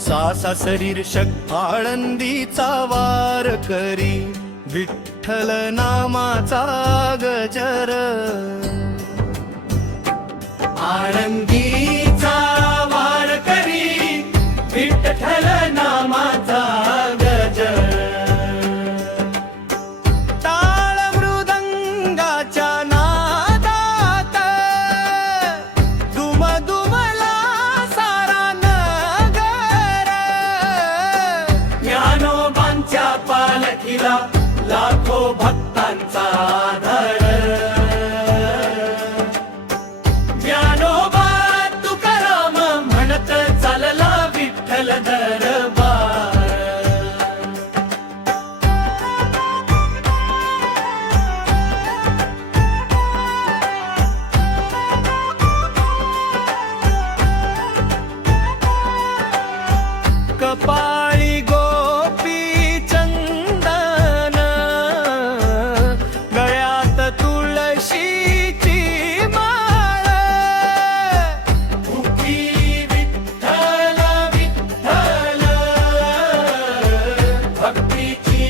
सासा शरीर शक आळंदीचा वार करी, विठ्ठल नामाचा गजर. आळंदीचा वार करी, विठ्ठल नामाचा गजर. टाळ मृदंगाच्या नादात दुमदुमला सारा नगर. ज्ञानोबांच्या पालखीला लाखो भक्तांचा आधार. ज्ञानोबा तुकाराम म्हणत चालला विठ्ठल दरबार. कपाळी गोपी चंदन, गळ्यात तुळशीची माळ. मुखी विठ्ठल विठ्ठल, भक्तीची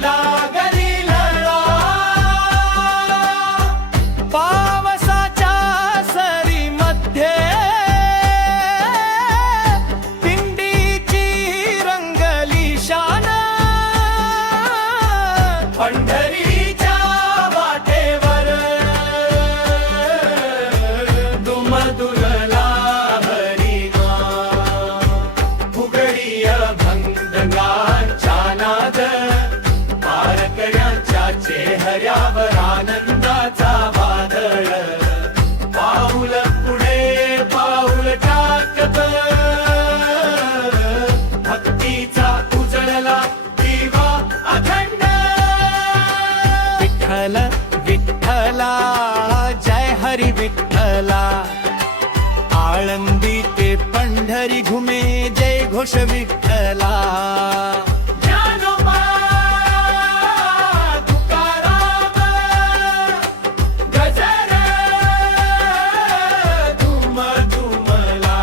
लागली लळा. पावसाच्या सरीमध्ये पंढरीच्या वाटेवर दुमदुलला हरिनाम. फुगडीय भंगदंगाच्या नाद, वारकऱ्यांच्या चेहऱ्यावर आनंदाचा वादळ. पाऊल पुढे पाऊल टाकत भक्तीचा उजळला दिवा अखंड. विठ्ठल विठ्ठला, जय हरी विठ्ठला. आळंदी ते पंढरी घुमे, जय घोष विठ्ठला. ज्ञानोबा तुकाराम गजर दुमदुमला.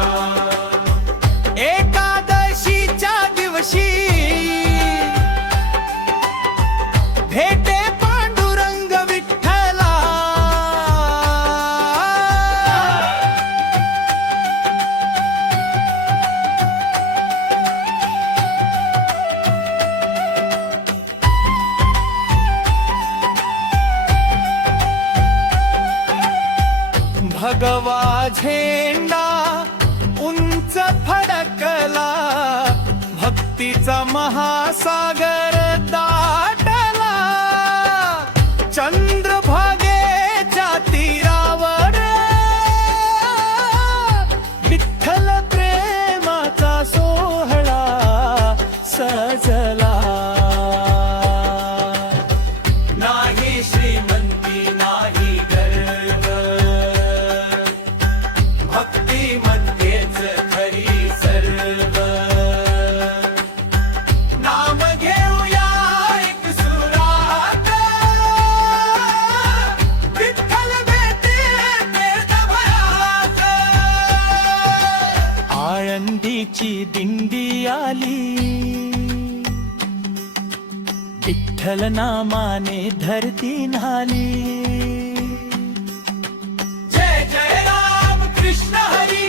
एकादशीच्या दिवशी भेटे पांडुरंग विठ्ठला. भगवा झेंडा उंच फडकला, भक्तीचा महासागर दाटला. चंद्रभागेच्या तीरावर विठ्ठल प्रेमाचा सोहळा सजला. नाही श्रीमंती नाही गर्व, भक्तीमध्येच खरी सर्व. नाम घेऊया एक सुरात, विठ्ठल भेटे भयात. आळंदीची दिंडी आली, विठ्ठल नामाने धरती न्हाली. जय जय राम कृष्ण हरी.